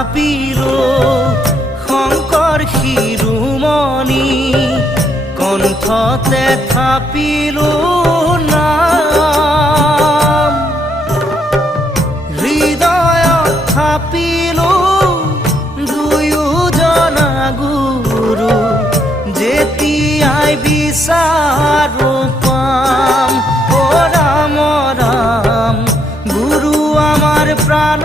থাপিলো শংকৰ শিৰোমণি কণ্ঠতে থাপিলো নাম হৃদয়ত থাপিলো দুয়োজনা গুৰু যেতিয়াই বিচাৰো পাম। ও ৰাম ৰাম গুৰু আমাৰ প্ৰাণ